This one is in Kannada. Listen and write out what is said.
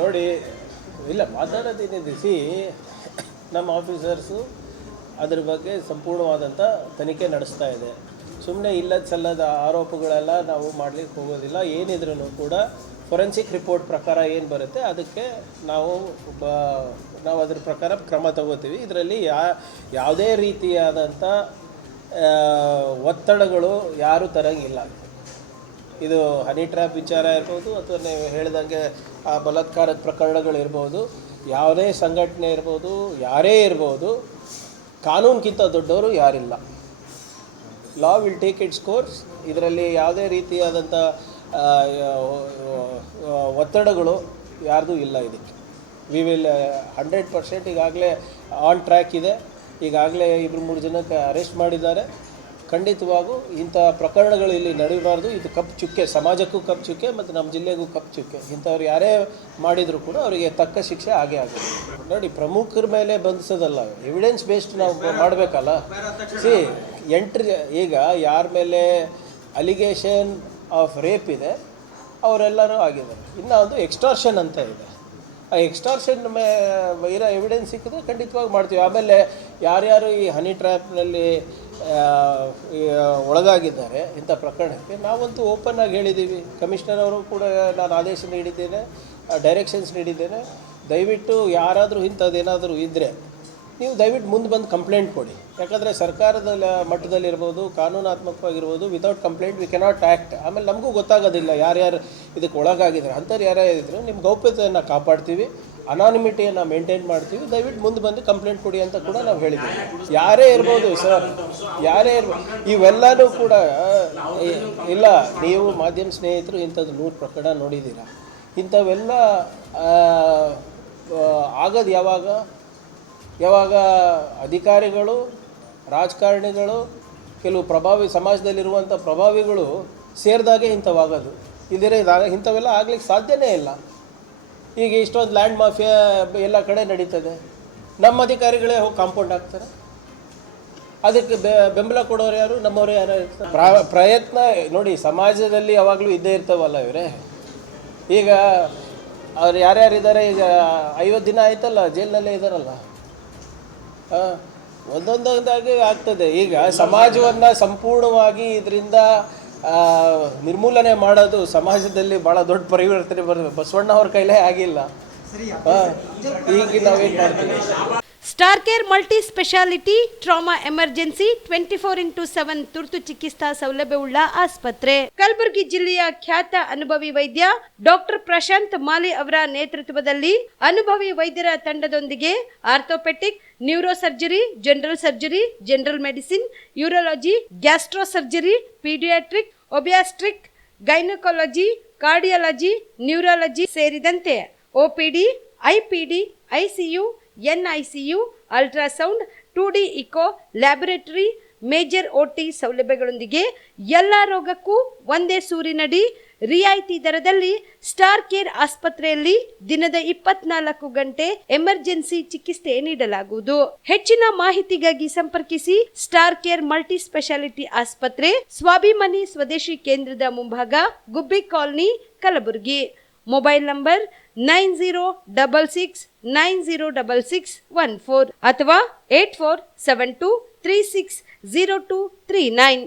ನೋಡಿ, ಇಲ್ಲ ಮಾತಾಡೋದೇನಿದೆ, ನಮ್ಮ ಆಫೀಸರ್ಸು ಅದ್ರ ಬಗ್ಗೆ ಸಂಪೂರ್ಣವಾದಂಥ ತನಿಖೆ ನಡೆಸ್ತಾ ಇದೆ. ಸುಮ್ಮನೆ ಇಲ್ಲದ ಸಲ್ಲದ ಆರೋಪಗಳೆಲ್ಲ ನಾವು ಮಾಡಲಿಕ್ಕೆ ಹೋಗೋದಿಲ್ಲ. ಏನಿದ್ರೂ ಕೂಡ ಫೊರೆನ್ಸಿಕ್ ರಿಪೋರ್ಟ್ ಪ್ರಕಾರ ಏನು ಬರುತ್ತೆ ಅದಕ್ಕೆ ನಾವು ಅದ್ರ ಪ್ರಕಾರ ಕ್ರಮ ತಗೋತೀವಿ. ಇದರಲ್ಲಿ ಯಾವುದೇ ರೀತಿಯಾದಂಥ ಒತ್ತಡಗಳು ಯಾರೂ ತರಂಗಿಲ್ಲ. ಇದು ಹನಿ ಟ್ರ್ಯಾಪ್ ವಿಚಾರ ಇರ್ಬೋದು ಅಥವಾ ನೀವು ಹೇಳಿದಂಗೆ ಆ ಬಲಾತ್ಕಾರದ ಪ್ರಕರಣಗಳಿರ್ಬೋದು, ಯಾವುದೇ ಸಂಘಟನೆ ಇರ್ಬೋದು, ಯಾರೇ ಇರ್ಬೋದು, ಕಾನೂನಿಗಿಂತ ದೊಡ್ಡವರು ಯಾರಿಲ್ಲ. Law will take its course. ಇದರಲ್ಲಿ ಯಾವುದೇ ರೀತಿಯಾದಂಥ ಒತ್ತಡಗಳು ಯಾರ್ದೂ ಇಲ್ಲ. ಇದಕ್ಕೆ ವಿ ವಿಲ್ 100% ಈಗಾಗಲೇ ಆನ್ ಟ್ರ್ಯಾಕ್ ಇದೆ. ಈಗಾಗಲೇ 2-3 ಜನಕ್ಕೆ ಅರೆಸ್ಟ್ ಮಾಡಿದ್ದಾರೆ. ಖಂಡಿತವಾಗೂ ಇಂಥ ಪ್ರಕರಣಗಳು ಇಲ್ಲಿ ನಡೆಯಬಾರ್ದು. ಇದು ಕಪ್ಪು ಚುಕ್ಕೆ, ಸಮಾಜಕ್ಕೂ ಕಪ್ಪು ಚುಕ್ಕೆ ಮತ್ತು ನಮ್ಮ ಜಿಲ್ಲೆಗೂ ಕಪ್ಪು ಚುಕ್ಕೆ. ಇಂಥವ್ರು ಯಾರೇ ಮಾಡಿದರೂ ಕೂಡ ಅವರಿಗೆ ತಕ್ಕ ಶಿಕ್ಷೆ ಆಗೇ ಆಗುತ್ತೆ. ನೋಡಿ, ಪ್ರಮುಖರ ಮೇಲೆ ಬಂಧಿಸೋದಲ್ಲ, ಎವಿಡೆನ್ಸ್ ಬೇಸ್ಡ್ ನಾವು ಮಾಡಬೇಕಲ್ಲ. ಈಗ ಯಾರ ಮೇಲೆ ಅಲಿಗೇಷನ್ ಆಫ್ ರೇಪ್ ಇದೆ ಅವರೆಲ್ಲರೂ ಆಗಿದ್ದಾರೆ. ಇನ್ನು ಒಂದು ಎಕ್ಸ್ಟಾರ್ಷನ್ ಅಂತ ಇದೆ. ಆ ಎಕ್ಸ್ಟಾರ್ಷನ್ ಇರೋ ಎವಿಡೆನ್ಸ್ ಸಿಕ್ಕಿದ್ರೆ ಖಂಡಿತವಾಗಿ ಮಾಡ್ತೀವಿ. ಆಮೇಲೆ ಯಾರ್ಯಾರು ಈ ಹನಿ ಟ್ರ್ಯಾಪ್ನಲ್ಲಿ ಒಳಗಾಗಿದ್ದಾರೆ ಇಂಥ ಪ್ರಕರಣಕ್ಕೆ ನಾವಂತೂ ಓಪನ್ ಆಗಿ ಹೇಳಿದ್ದೀವಿ. ಕಮಿಷನರ್ ಅವರು ಕೂಡ ನಾನು ಆದೇಶ ನೀಡಿದ್ದೇನೆ, ಡೈರೆಕ್ಷನ್ಸ್ ನೀಡಿದ್ದೇನೆ. ದಯವಿಟ್ಟು ಯಾರಾದರೂ ಇಂಥದ್ದೇನಾದರೂ ಇದ್ದರೆ ನೀವು ದಯವಿಟ್ಟು ಮುಂದೆ ಬಂದು ಕಂಪ್ಲೇಂಟ್ ಕೊಡಿ. ಯಾಕಂದರೆ ಸರ್ಕಾರದ ಮಟ್ಟದಲ್ಲಿರ್ಬೋದು, ಕಾನೂನಾತ್ಮಕವಾಗಿರ್ಬೋದು, without complaint we cannot act. ಆಮೇಲೆ ನಮಗೂ ಗೊತ್ತಾಗೋದಿಲ್ಲ ಯಾರ್ಯಾರು ಇದಕ್ಕೆ ಒಳಗಾಗಿದ್ದಾರೆ. ಅಂಥವ್ರು ಯಾರ್ಯಾರಿದ್ರು ನಿಮ್ಮ ಗೌಪ್ಯತೆಯನ್ನು ಕಾಪಾಡ್ತೀವಿ, ಅನಾನಿಮಿಟಿಯನ್ನು ಮೇಂಟೈನ್ ಮಾಡ್ತೀವಿ. ದಯವಿಟ್ಟು ಮುಂದೆ ಬಂದು ಕಂಪ್ಲೇಂಟ್ ಕೊಡಿ ಅಂತ ಕೂಡ ನಾವು ಹೇಳಿದ್ದೀವಿ. ಯಾರೇ ಇರ್ಬೋದು ಸರ್, ಯಾರೇ ಇರ್ಬೋದು. ಇವೆಲ್ಲನೂ ಕೂಡ ಇಲ್ಲ, ನೀವು ಮಾಧ್ಯಮ ಸ್ನೇಹಿತರು ಇಂಥದ್ದು 100 ಪ್ರಕರಣ ನೋಡಿದ್ದೀರಾ. ಇಂಥವೆಲ್ಲ ಆಗೋದು ಯಾವಾಗ ಅಧಿಕಾರಿಗಳು, ರಾಜಕಾರಣಿಗಳು, ಕೆಲವು ಸಮಾಜದಲ್ಲಿರುವಂಥ ಪ್ರಭಾವಿಗಳು ಸೇರಿದಾಗೆ ಇಂಥವಾಗೋದು. ಇಲ್ಲದೇ ಇಂಥವೆಲ್ಲ ಆಗ್ಲಿಕ್ಕೆ ಸಾಧ್ಯನೇ ಇಲ್ಲ. ಈಗ ಇಷ್ಟೊಂದು ಲ್ಯಾಂಡ್ ಮಾಫಿಯಾ ಎಲ್ಲ ಕಡೆ ನಡೀತದೆ. ನಮ್ಮ ಅಧಿಕಾರಿಗಳೇ ಹೋಗಿ ಕಾಂಪೌಂಡ್ ಹಾಕ್ತಾರೆ. ಅದಕ್ಕೆ ಬೆಂಬಲ ಕೊಡೋರು ಯಾರು? ನಮ್ಮವರು ಯಾರು ಇರ್ತಾರೆ? ಪ್ರಯತ್ನ ನೋಡಿ, ಸಮಾಜದಲ್ಲಿ ಯಾವಾಗಲೂ ಇದ್ದೇ ಇರ್ತಾವಲ್ಲ ಇವರೇ. ಈಗ ಅವ್ರು ಯಾರ್ಯಾರಿದ್ದಾರೆ, ಈಗ 50 ದಿನ ಆಯ್ತಲ್ಲ ಜೈಲಿನಲ್ಲೇ ಇದ್ದಾರಲ್ಲ. ಒಂದೊಂದಾಗಿ ಆಗ್ತದೆ. ಈಗ ಸಮಾಜವನ್ನು ಸಂಪೂರ್ಣವಾಗಿ ಇದರಿಂದ ನಿರ್ಮೂಲನೆ ಮಾಡೋದು ಸಮಾಜದಲ್ಲಿ ಭಾಳ ದೊಡ್ಡ ಪರಿವರ್ತನೆ ಬರ್ತದೆ. ಬಸವಣ್ಣ ಅವ್ರ ಕೈಲೇ ಆಗಿಲ್ಲ. ಈಗ ನಾವೇನು ಮಾಡ್ತೀವಿ? Star care multi speciality trauma emergency 24x7 ತುರ್ತು ಚಿಕಿತ್ಸಾ ಸೌಲಭ್ಯವುಳ್ಳ ಆಸ್ಪತ್ರೆ. ಕಲಬುರಗಿ ಜಿಲ್ಲೆಯ ಖ್ಯಾತ ಅನುಭವಿ ವೈದ್ಯ ಡಾಕ್ಟರ್ ಪ್ರಶಾಂತ್ ಮಾಲಿ ಅವರ ನೇತೃತ್ವದಲ್ಲಿ ಅನುಭವಿ ವೈದ್ಯರ ತಂಡದೊಂದಿಗೆ orthopaedic, neuro surgery, general surgery, general medicine, urology, gastro surgery, paediatric, obstetric, gynaecology, cardiology, neurology ಸೇರಿದಂತೆ OPD, IPD, ICU, NICU, ultrasound, 2D echo, laboratory, major OT ಸೌಲಭ್ಯಗಳೊಂದಿಗೆ ಎಲ್ಲ ರೋಗಕ್ಕೂ ಒಂದೇ ಸೂರಿನಡಿ ರಿಯಾಯಿತಿ ದರದಲ್ಲಿ ಸ್ಟಾರ್ ಕೇರ್ ಆಸ್ಪತ್ರೆಯಲ್ಲಿ ದಿನದ 24 ಗಂಟೆ ಎಮರ್ಜೆನ್ಸಿ ಚಿಕಿತ್ಸೆ ನೀಡಲಾಗುವುದು. ಹೆಚ್ಚಿನ ಮಾಹಿತಿಗಾಗಿ ಸಂಪರ್ಕಿಸಿ ಸ್ಟಾರ್ ಕೇರ್ ಮಲ್ಟಿ ಸ್ಪೆಷಾಲಿಟಿ ಆಸ್ಪತ್ರೆ, ಸ್ವಾಭಿಮಾನಿ ಸ್ವದೇಶಿ ಕೇಂದ್ರದ ಮುಂಭಾಗ, ಗುಬ್ಬಿ ಕಾಲನಿ, ಕಲಬುರಗಿ. ಮೊಬೈಲ್ ನಂಬರ್ 9066906614 ಅಥವಾ 8472360239.